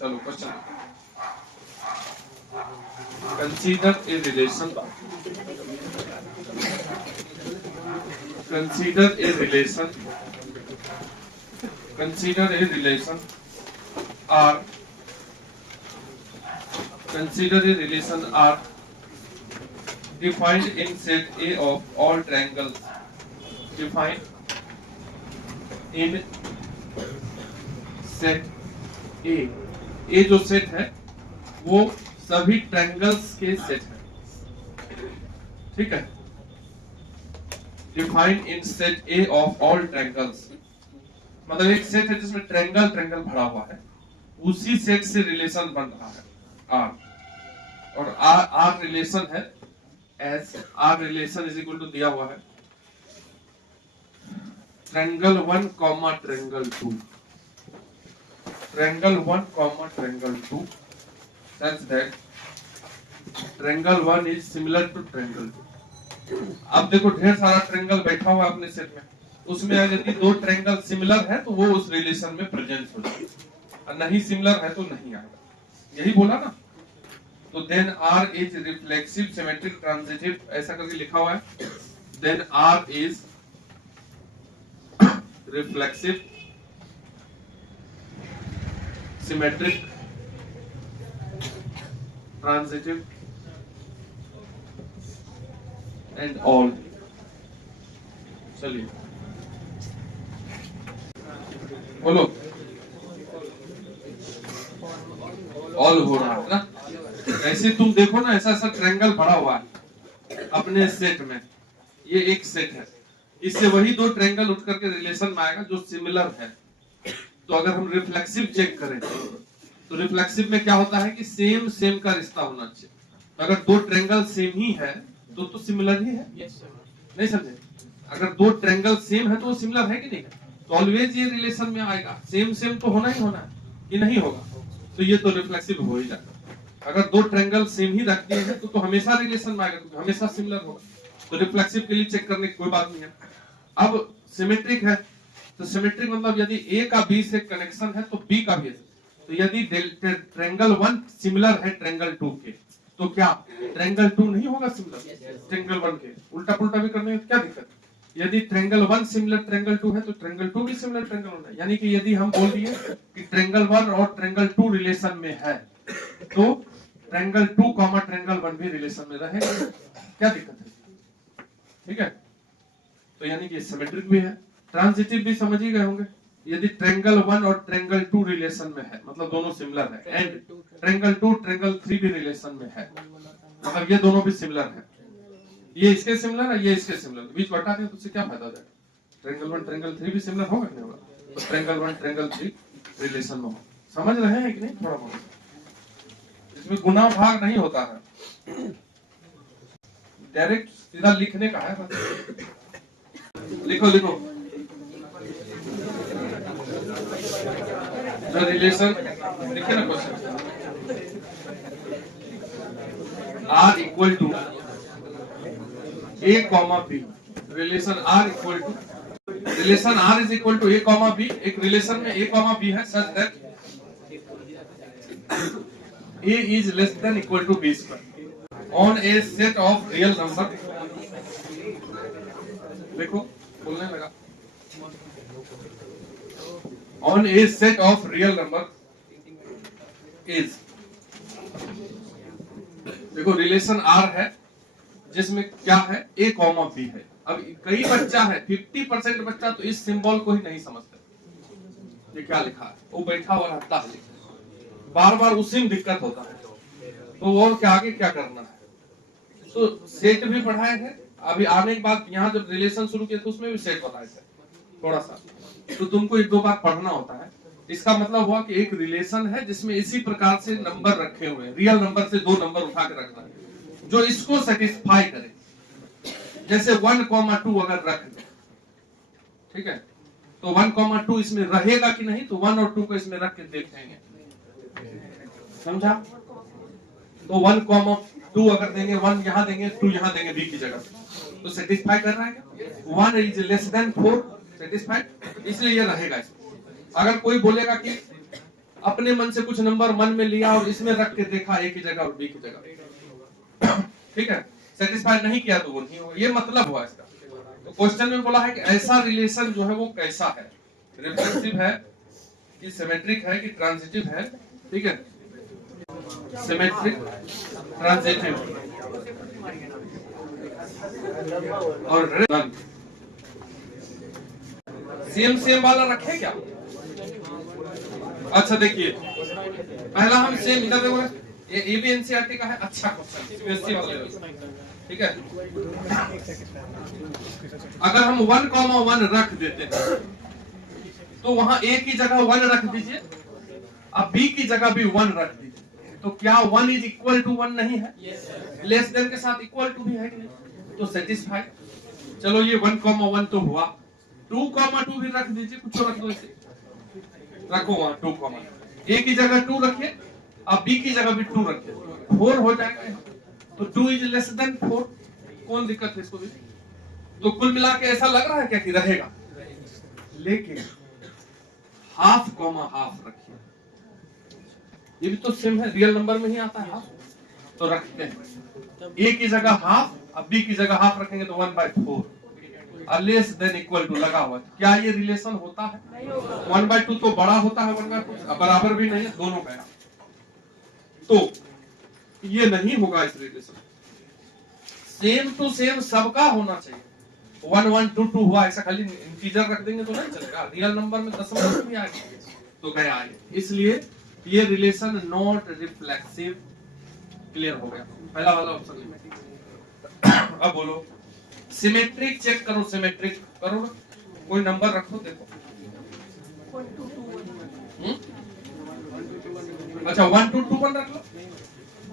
चलो question, consider a relation, consider a relation, consider a relation R, consider a relation R defined in set A of all triangles, defined in set A, A जो set है वो सभी triangles के set है, ठीक है। Defined in set A of all triangles, मतलब एक सेट है जिसमें ट्रायंगल ट्रायंगल भरा हुआ है, उसी सेट से रिलेशन बन रहा है R, और आर रिलेशन है as R relation is equal to दिया हुआ है triangle 1 comma triangle 2, triangle 1 comma triangle 2 such that triangle 1 is similar to triangle 2। अब देखो ढेर सारा ट्रायंगल बैठा हुआ है अपने सेट में, उसमें यदि दो ट्रायंगल सिमिलर है तो वो उस रिलेशन में प्रेजेंट हो जाएगा, और नहीं सिमिलर है तो नहीं आएगा, यही बोला ना। तो then R is reflexive symmetric transitive ऐसा करके लिखा हुआ है, then R is reflexive symmetric transitive and all. चलिए बोलो, ऑल हो रहा है ना। ऐसे तुम देखो ना, ऐसा ऐसा ट्रायंगल भरा हुआ है अपने सेट में, ये एक सेट है, इससे वही दो ट्रायंगल उठ करके रिलेशन में आएगा जो सिमिलर है। तो अगर हम रिफ्लेक्सिव चेक करें तो रिफ्लेक्सिव में क्या होता है कि सेम सेम का रिश्ता होना चाहिए। तो अगर दो ट्रायंगल सेम ही है तो सिमिलर ही है, नहीं समझे? अगर दो ट्रायंगल सेम है तो वो सिमिलर है कि नहीं है, तो ऑलवेज ये रिलेशन में आएगा, सेम सेम तो होना ही होना है कि नहीं होगा, तो ये तो रिफ्लेक्सिव हो ही जाएगा। अगर दो ट्रायंगल सेम ही रख दिए हैं तो हमेशा रिलेशन में आएगा, तो हमेशा सिमिलर होगा। तो रिफ्लेक्सिव के लिए चेक करने की कोई बात नहीं है। अब सिमेट्रिक है, तो सिमेट्रिक मतलब यदि ए का बी से कनेक्शन है तो बी का भी है। तो यदि ट्रायंगल 1 सिमिलर है ट्रायंगल 2 के, तो क्या ट्रायंगल 2 नहीं होगा सिमिलर ट्रायंगल 1 के? उल्टा पुल्टा भी करने में क्या दिक्कत? यदि ट्रायंगल 1 सिमिलर ट्रायंगल 2 है तो ट्रायंगल 2 भी सिमिलर ट्रायंगल 1 है। यानी कि यदि हम बोल दिए कि ट्रायंगल 1 और ट्रायंगल 2 रिलेशन में है तो ट्रायंगल 2 कॉमा ट्रायंगल 1 भी रिलेशन में रहेगा, क्या दिक्कत है? ठीक है, तो यानी कि सिमेट्रिक भी है। ट्रांजिटिव भी समझ ही गए होंगे, यदि ट्रायंगल 1 और ट्रायंगल 2 रिलेशन में है मतलब दोनों सिमिलर है, एंड ट्रायंगल 2 ट्रायंगल 3 भी रिलेशन में है मतलब ये दोनों भी सिमिलर है, ये इसके सिमिलर है, ये इसके सिमिलर, बीच बटा दें तो उससे क्या फायदा हो जाएगा? ट्रायंगल 1 ट्रायंगल 3 भी सिमिलर होगा कि नहीं होगा? तो ट्रायंगल 1 ट्रायंगल 3 रिलेशन में हो। समझ रहे हैं कि नहीं? थोड़ा बहुत इसमें गुना भाग नहीं होता है, डायरेक्ट सीधा लिखने का है बस। लिखो लिखो, द रिलेशन, लिखे ना question, R equal to a comma b, relation R equal to, relation R is equal to a comma b, एक रिलेशन में ए कॉमा बी है such that a is less than equal to b square on a set of real number, देखो बोलने लगा, on a set of real number is, देखो relation R है जिसमें क्या है a कॉमा b है। अब कई बच्चा है 50% बच्चा तो इस सिंबल को ही नहीं समझते, ये क्या लिखा है, वो बैठा हुआ रहता है, बार बार उसी में दिक्कत होता है, तो और क्या आगे क्या करना है। तो सेट भी पढ़ाए थे, अभी आने के बाद यहाँ जब रिलेशन शुरू किया तो उसमें भी सेट बताए थे थोड़ा सा, तो तुमको एक दो बार पढ़ना होता है। इसका मतलब हुआ कि एक रिलेशन है जिसमें इसी प्रकार से नंबर रखे हुए हैं, रियल नंबर से दो नंबर उठा के रखना है जो इसको सेटिस्फाई करे, जैसे 1,2 अगर रख दे, ठीक है, तो 1,2 इसमें रहेगा कि नहीं, तो 1 और 2 को इसमें रख के देखेंगे, समझा? तो 1,2 अगर देंगे, 1 यहाँ देंगे, 2 यहाँ देंगे बी की जगह, तो सेटिस्फाई कर रहा है क्या? 1 इज लेस देन 4 सेटिस्फाइड, इसलिए ये रहेगा इसमें। अगर कोई बोलेगा कि अपने मन से कुछ नंबर मन में लिया और इसमें रख के देखा ए की जगह और बी की जगह, ठीक है, सेटिस्फाई नहीं किया तो वो नहीं होगा, ये मतलब हुआ इसका। तो क्वेश्चन में बोला है कि ऐसा रिलेशन जो है वो कैसा है, रिफ्लेक्सिव है कि सिमेट्रिक है कि ट्रांजिटिव है, ठीक है, सिमेट्रिक, ट्रांजिटिव और नन। सेम सेम वाला रखे क्या? अच्छा देखिए, पहला हम सेम इधर देखो, ये भी एनसीईआरटी का है, अच्छा क्वेश्चन, यूपीएससी वाला लेवल, ठीक है। अगर हम 1,1 रख देते हैं तो वहां ए की जगह 1 रख दीजिए, अब बी की जगह भी 1 रख दीजिए, तो क्या 1 इज इक्वल टू 1 नहीं है? लेस देन के साथ इक्वल टू भी है कि नहीं? तो सेटिस्फाई। चलो ये 1,1 तो हुआ, 2,2 भी रख दीजिए, कुछ रख दो इसे, रखो वहां 2, ए की जगह 2 रखिए, अब बी की जगह भी 2 रखिए, 4 हो जाएगा। तो 2 इज लेस देन 4, कौन दिक्कत है इसको भी? तो कुल मिला के ऐसा लग रहा है क्या कि रहेगा, लेकिन हाफ कॉमा हाफ रखिए, ये भी तो सेम है, रियल नंबर में ही आता है हाफ, तो रखते हैं ए की जगह हाफ, अब बी की जगह हाफ रखेंगे तो 1/4, लेस देन इक्वल टू लगा हुआ, क्या ये रिलेशन होता है? 1/2 तो बड़ा होता है 1/4, बराबर भी नहीं, दोनों का, तो ये नहीं होगा इस रिलेशन। सेम टू सेम सबका होना चाहिए, 1 1 2 2 हुआ, ऐसा खाली इंटीजर रख देंगे तो नहीं चलेगा, रियल नंबर में दशमलव भी आएगा तो गया आए, इसलिए ये रिलेशन नॉट रिफ्लेक्सिव। क्लियर हो गया पहला वाला ऑप्शन। अब बोलो सिमेट्रिक चेक करो, सिमेट्रिक करो ना, कोई नंबर रखो देखो, अच्छा 1 2 2 1 रख लो,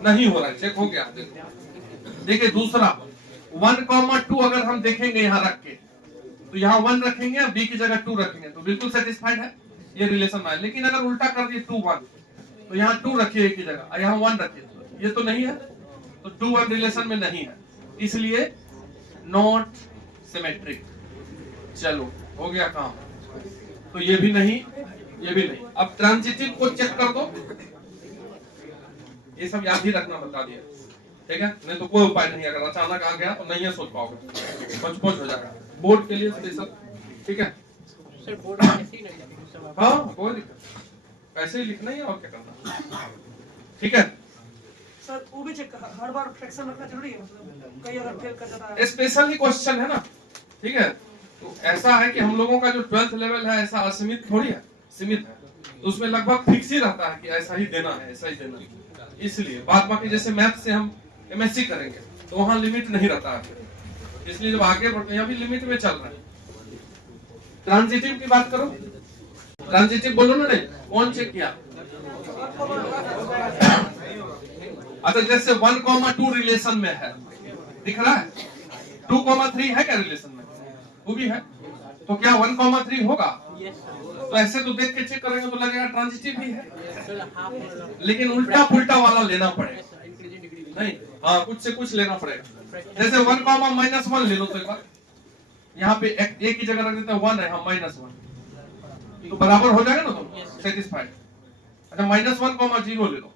नहीं हो रहा है, चेक हो गया। देखिए दूसरा 1,2 अगर हम देखेंगे यहाँ रख के, तो यहाँ 1 रखेंगे, बी की जगह 2 रखेंगे, तो बिल्कुल सेटिस्फाइड है, ये रिलेशन में। लेकिन अगर उल्टा कर दिए 2 1, तो यहाँ 2 रखिए एक की जगह, यहाँ 1 रखिए, ये तो नहीं है, तो 2 1 रिलेशन में नहीं है, इसलिए नॉट सिमेट्रिक। चलो हो गया काम, तो ये भी नहीं, ये भी नहीं। अब ट्रांजिटिव को चेक कर दो, ये सब याद ही रखना बता दिया, ठीक है, नहीं तो कोई उपाय नहीं, अगर अचानक आ गया तो नहीं है सोच पाओगे, पंच हो जाएगा बोर्ड के लिए स्पेशल, ठीक है सर, बोर्ड हाँ कोई दिक्कत, ऐसे ही लिखना ही और क्या करना, ठीक है सर। वो भी चेक हर बार फ्रैक्शन रखना जरूरी है, मतलब कई अगर फेल कर जाता है, स्पेशल ही क्वेश्चन है ना, ठीक है। तो ऐसा है कि हम लोगों का जो 12th लेवल है ऐसा असीमित थोड़ी है, सीमित है, तो उसमें लगभग फिक्स ही रहता है कि ऐसा ही देना है, ऐसा ही देना है, इसलिए बाद बाकी जैसे मैथ से हम एमएससी करेंगे तो वहां लिमिट नहीं रहता है, इसलिए जब आगे बढ़ते हैं अभी लिमिट में चल रहा है। ट्रांजिटिव की बात करो, ट्रांजिटिव बोलो ना, नहीं कौन चेक किया? अच्छा जैसे 1,2 रिलेशन में है, दिख रहा है, 2,3 है क्या रिलेशन में? वो भी है, तो क्या 1,3 होगा? तो ऐसे तो देख के चेक करेंगे तो लगेगा ट्रांजिटिव ही है, लेकिन उल्टा पुल्टा वाला लेना पड़ेगा, नहीं हाँ कुछ से कुछ लेना पड़ेगा। जैसे 1,-1 ले लो, तो एक बार यहाँ पे एक की जगह रख देते हैं 1 है, हम -1, तो बराबर हो जाएगा ना, तो सेटिस्फाइड। अच्छा -1,0 ले लो,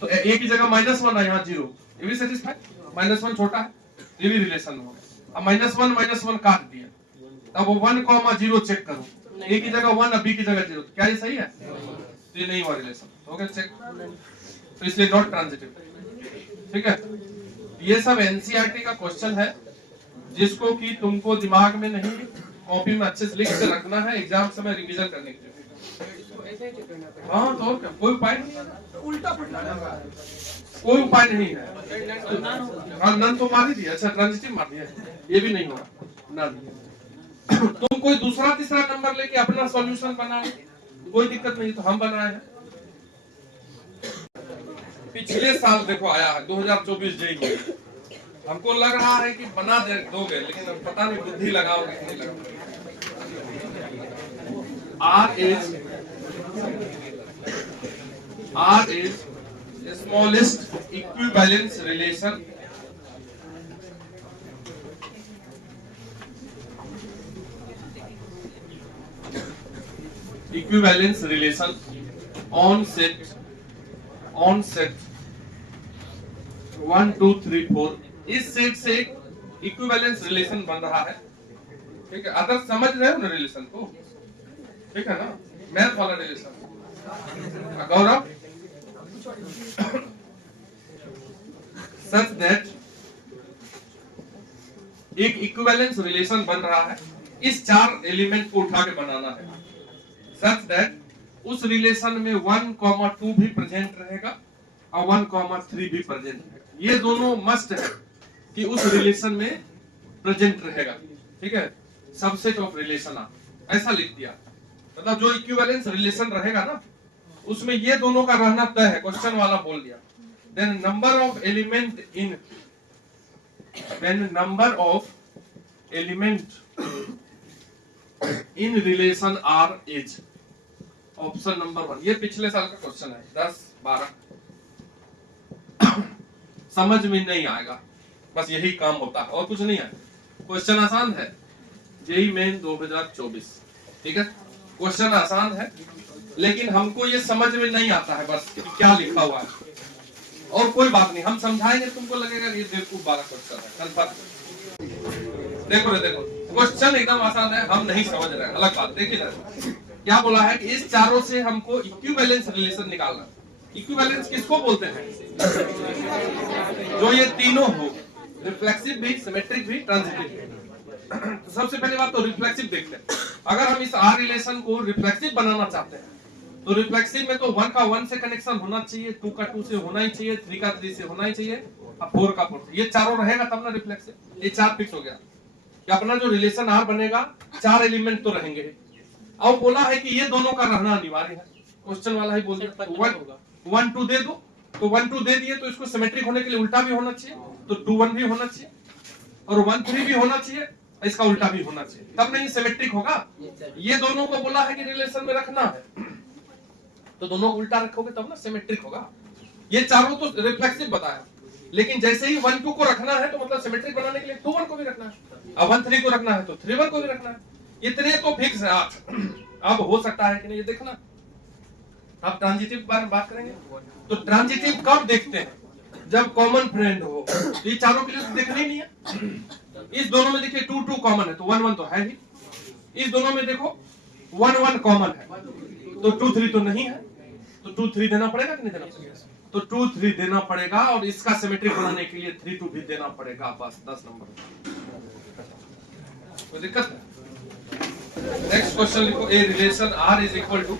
तो ए की जगह -1 है, यहाँ 0, ये भी सेटिस्फाइड, -1 छोटा है, ये भी रिलेशन हो गया। अब -1 काट दिया, तब वो 1,0 चेक करो, ए की जगह 1 बी की जगह 0, क्या ये सही है? तो ये नहीं हुआ रिलेशन, हो गया चेक, तो इसलिए नॉट ट्रांजिटिव, ठीक है। ये सब एनसीईआरटी का क्वेश्चन है, जिसको कि तुमको दिमाग में नहीं, कॉपी में अच्छे से लिख के रखना है, एग्जाम समय रिवीजन करने के लिए। हाँ तो और क्या, कोई उपाय नहीं है, उल्टा पुल्टा कोई उपाय नहीं है। हाँ नन तो मार ही दिया, अच्छा ट्रांजिटिव मार दिया, ये भी नहीं होगा नन। तुम कोई दूसरा तीसरा नंबर लेके अपना सॉल्यूशन बनाओ, कोई दिक्कत नहीं, तो हम बनाए हैं। पिछले साल देखो आया है 2024 जेईई, हमको लग रहा है कि बना दोगे, लेकिन पता नहीं बुद्धि लगाओगे कि नहीं लगाओगे। R is smallest equivalence relation equivalence relation on set 1 2 3 4, इस सेट से एक इक्विवेलेंस रिलेशन बन रहा है। ठीक है, अगर समझ रहे हो ना रिलेशन को, ठीक है ना, मैथ वाला रिलेशन। गौरव, सच दैट एक इक्विवेलेंस रिलेशन बन रहा है, इस 4 एलिमेंट को उठा के बनाना है। सच दैट उस रिलेशन में 1,2 भी प्रेजेंट रहेगा और 1,3 भी प्रेजेंट रहेगा। ये दोनों मस्ट है कि उस रिलेशन में प्रेजेंट रहेगा। ठीक है, सबसेट ऑफ रिलेशन ऐसा लिख दिया, मतलब जो इक्विवेलेंस रिलेशन रहेगा ना उसमें ये दोनों का रहना तय है, क्वेश्चन वाला बोल दिया। Then number of element in relation R is option number 1। ये पिछले साल का क्वेश्चन है, 10-12 समझ में नहीं आएगा, बस यही काम होता है और कुछ नहीं है। क्वेश्चन आसान है, जेईई मेन 2024। ठीक है, क्वेश्चन आसान है लेकिन हमको ये समझ में नहीं आता है बस कि क्या लिखा हुआ है। और कोई बात नहीं, हम समझाएंगे, तुमको लगेगा ये बेवकूफ वाला क्वेश्चन है, कन्फर्म। देखो क्वेश्चन एकदम आसान है, हम नहीं समझ रहे, अलग बात। देखिए क्या बोला है कि इस चारों से हमको इक्विवेलेंस रिलेशन निकालना। इक्विवेलेंस किसको बोलते हैं? जो ये तीनों हो, रिफ्लेक्सिव भी, सिमेट्रिक भी, ट्रांजिटिव भी। तो सबसे पहले बात तो रिफ्लेक्सिव देखते हैं। अगर हम इस आर रिलेशन को रिफ्लेक्सिव बनाना चाहते हैं तो रिफ्लेक्सिव में तो 1 का 1 से कनेक्शन होना चाहिए, 2 का 2 से होना ही चाहिए, 3 का 3 से होना ही चाहिए, और 4 का 4 से। ये चारों रहेगा तब ना रिफ्लेक्सिव। ये 4 फिक्स हो गया कि अपना जो रिलेशन आर बनेगा 4 एलिमेंट तो रहेंगे। अब बोला है कि ये दोनों का रहना अनिवार्य है, क्वेश्चन वाला ही बोल दिया। 1 2 दे दो, तो 1 2 दे दिए तो इसको सिमेट्रिक होने के लिए उल्टा भी होना चाहिए, तो 2 1 भी होना चाहिए और 1 3 भी होना चाहिए, इसका उल्टा भी होना चाहिए, तब नहीं सिमेट्रिक होगा। ये दोनों को बोला है कि रिलेशन में रखना है, तो दोनों उल्टा रखोगे तब ना सिमेट्रिक होगा। ये चारों तो रिफ्लेक्सिव बताया, लेकिन जैसे ही 1 2 को रखना है तो मतलब सिमेट्रिक बनाने के लिए 2 1 को भी रखना है, अब 1 3 को रखना है तो 3 1 को भी रखना है। इतने तो फिक्स है। अब हो सकता है कि नहीं, ये देखना। अब ट्रांजिटिव बारे में बात करेंगे, तो ट्रांजिटिव कब देखते हैं? जब कॉमन फ्रेंड हो। ये चारों के लिए तो देखना ही नहीं है। इस दोनों में देखिए 2 2 कॉमन है तो 1 1 तो है ही। इस दोनों में देखो 1 1 कॉमन है तो 2 3 तो नहीं है, तो 2 3 देना पड़ेगा कि नहीं देना पड़ेगा? तो 2 3 देना पड़ेगा और इसका सिमेट्रिक बनाने के लिए 3 2 भी देना पड़ेगा। बस 10 नंबर। कोई दिक्कत है? नेक्स्ट क्वेश्चन लिखो, a relation R is equal to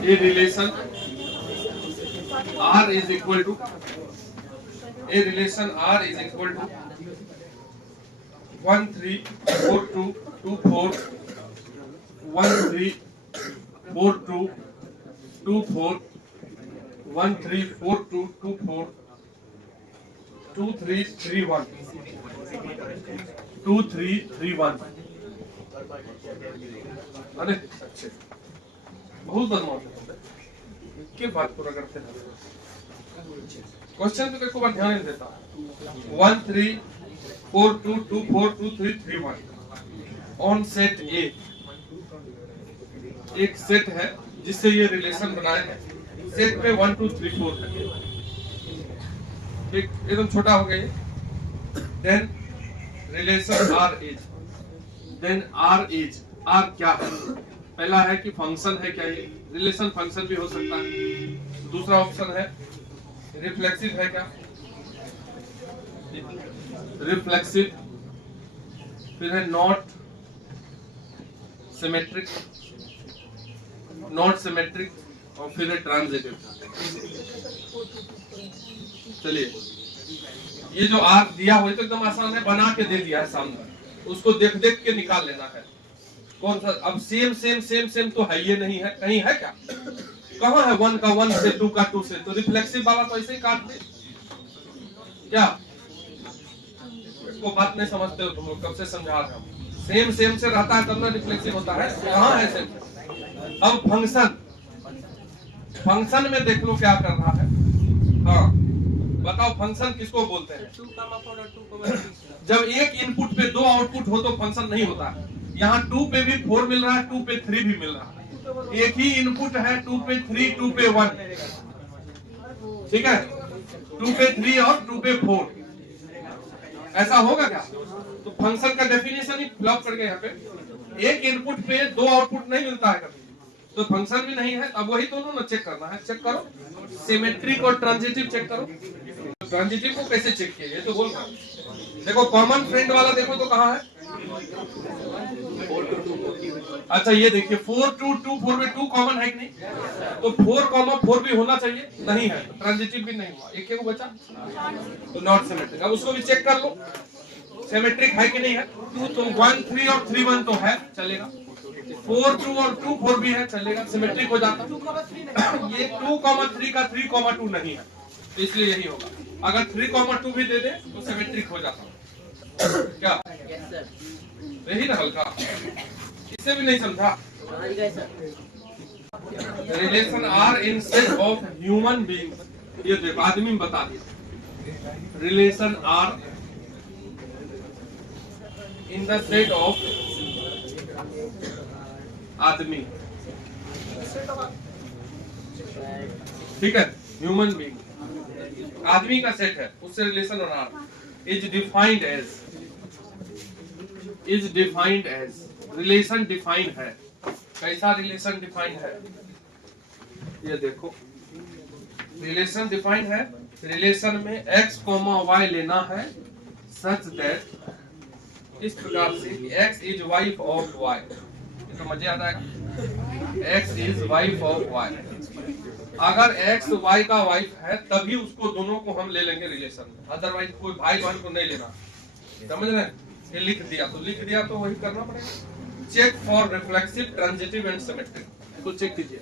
A relation R is equal to 1 3 4 2 2 4 1 3 4 2 2 4 1 3 4 2 2 4 2 3 3 1 2 3 3 1। अरे अच्छे, बहुत बदमाश है, के बात पूरा करते हैं। क्वेश्चन पे देखो, बार ध्यान नहीं देता। 1 3 4 2 2 4 2 3 3 1 ऑन सेट ए। एक सेट है जिससे ये रिलेशन बनाए हैं। सेट में 1 2 3 4 है, एक एकदम छोटा हो गया। Then relation R is, then R is, R क्या है? पहला है कि फंक्शन है क्या? ये रिलेशन फंक्शन भी हो सकता है। दूसरा ऑप्शन है रिफ्लेक्सिव है क्या? रिफ्लेक्सिव। फिर है नॉट सिमेट्रिक, नॉट सिमेट्रिक, और फिर है ट्रांजिटिव। चलिए, ये जो आर दिया हुआ है तो एकदम आसान है, बना के दे दिया है सामने, उसको देख देख के निकाल लेना है। कौन सा? अब सेम सेम सेम सेम तो है ये नहीं है, कहीं है क्या? कहाँ है? 1 का 1 से, 2 का 2 से, तो रिफ्लेक्सिव वाला तो ऐसे ही काट दे क्या? इसको बात नहीं समझते हो तुम लोग, कब से समझा रहे हो। सेम सेम से रहता है तब ना रिफ्लेक्सिव होता है। कहाँ है सेम? अब फंक्शन, फंक्शन में देख लो क्या कर रहा है। हाँ, बताओ फंक्शन किसको बोलते हैं? 2,4 और 2,3। जब एक इनपुट पे दो आउटपुट हो तो फंक्शन नहीं होता। यहाँ 2 पे भी 4 मिल रहा है, 2 पे 3 भी मिल रहा है। एक ही इनपुट है, 2 पे 3, 2 पे 1, ठीक है, 2 पे 3 और 2 पे 4, ऐसा होगा क्या? तो फंक्शन का डेफिनेशन ही फ्लॉप कर गया। यहाँ पे एक इनपुट पे दो आउटपुट नहीं मिलता है कभी, तो फंक्शन भी नहीं है। अब वही दोनों ना चेक करना है। चेक करो, सिमेट्रिक और ट्रांजिटिव चेक करो। ट्रांजिटिव को कैसे चेक किया, ये तो बोल रहा हूं। देखो कॉमन फ्रेंड वाला देखो तो कहाँ है? अच्छा ये देखिए 4 2 2 4 में 2 कॉमन है कि नहीं? तो 4, 4 भी होना चाहिए, नहीं है, ट्रांजिटिव भी नहीं हुआ, एक बचा तो नॉट सिमेट्रिक। अब उसको भी चेक कर लो, सिमेट्रिक है कि नहीं है। 2 तो 1 3 और 3 1 तो है, चलेगा। 4 2 और 2 4 भी है, चलेगा, सिमेट्रिक हो जाता। ये 2,3 का 3,2 नहीं है, तो इसलिए यही होगा। अगर 3,2 भी दे दे तो सिमेट्रिक हो जाता। क्या यही ना हल्का, इससे भी नहीं समझा? Relation R in set of human beings, ये देखो आदमी में बता दिया। Relation R in the set of आदमी, ठीक है, ह्यूमन बीइंग आदमी का सेट है, उससे रिलेशन और R is defined as relation defined है। कैसा रिलेशन डिफाइंड है? ये देखो रिलेशन डिफाइंड है। रिलेशन में x, y लेना है सच दैट, इस प्रकार से कि x is wife of y, ये तो मजे आ जाएगा। x is wife of y, अगर x y का वाइफ है तभी उसको दोनों को हम ले लेंगे रिलेशन में, अदरवाइज कोई भाई बहन को नहीं लेना। समझ रहे हैं? ये लिख दिया तो वही करना पड़ेगा। Check for reflexive, transitive and symmetric, तो चेक कीजिए,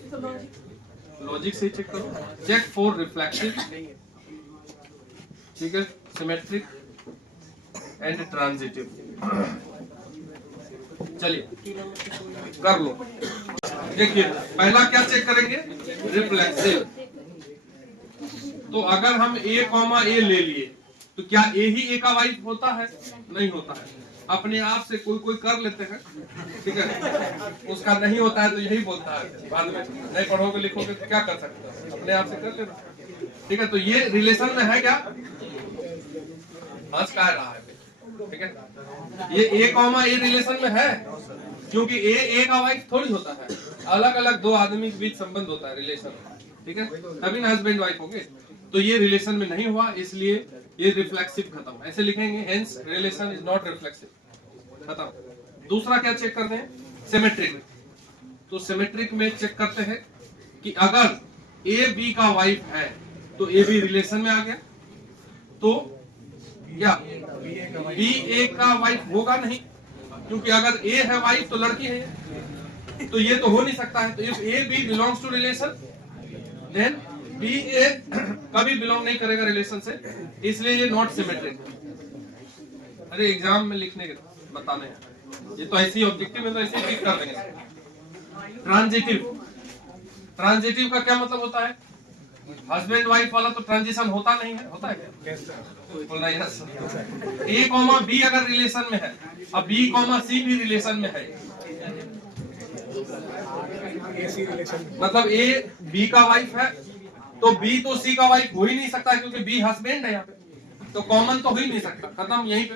लॉजिक से चेक करो। चेक फॉर रिफ्लेक्सिव, ठीक है, सिमेट्रिक एंड ट्रांजिटिव। चलिए कर लो। देखिए पहला क्या चेक करेंगे? रिफ्लेक्सिव। तो अगर हम a, ले लिए तो क्या a ही a का वाइफ होता है? नहीं होता है, अपने आप से कोई कर लेते हैं, ठीक है, उसका नहीं होता है तो यही बोलता है, बाद में नहीं पढ़ोगे लिखोगे तो क्या कर सकते हो, अपने आप से कर लेना, ठीक है। तो ये रिलेशन में है क्या? हंस कह रहा है, ठीक है, ये a, रिलेशन में है, क्योंकि a का वाइफ थोड़ी होता है, अलग अलग दो आदमी के बीच संबंध होता है रिलेशन, ठीक है, तभी ना हस्बैंड वाइफ होंगे। तो ये रिलेशन में नहीं हुआ, इसलिए ये रिफ्लेक्सिव खत्म, ऐसे लिखेंगे, hence relation is not reflexive, खत्म। दूसरा क्या चेक करते हैं? सिमेट्रिक। तो सिमेट्रिक में चेक करते हैं कि अगर ए बी का वाइफ है तो ए बी रिलेशन में आ गया, तो या बी ए का वाइफ होगा नहीं, क्योंकि अगर ए है वाइफ तो लड़की है, तो ये तो हो नहीं सकता है। तो if a b belongs to relation, then b a कभी बिलोंग नहीं करेगा रिलेशन से, इसलिए ये नॉट सिमेट्रिक। अरे एग्जाम में लिखने बताने हैं, ये तो ऐसे ही ऑब्जेक्टिव में तो ऐसे ही टिक कर देंगे। ट्रांजिटिव का क्या मतलब होता है? हस्बैंड वाइफ वाला तो ट्रांजिशन होता नहीं है, होता है क्या? बोल रहा है यस। a, b अगर रिलेशन में है, अब b, c भी रिलेशन में है, मतलब a b का वाइफ है तो b तो c का वाइफ हो ही नहीं सकता, क्योंकि b हस्बैंड है यहाँ पे, तो कॉमन तो हो ही नहीं सकता, खत्म यहीं पे।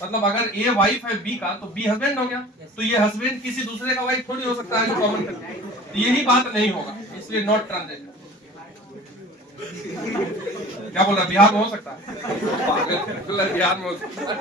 मतलब अगर a वाइफ है b का तो b हस्बैंड हो गया, तो ये हस्बैंड किसी दूसरे का वाइफ थोड़ी हो सकता है जो कॉमन है, तो यही बात नहीं होगा, इसलिए नॉट ट्रांजिटिव। क्या बोल रहा, बिहार में हो सकता है? बिहार में हो सकता है।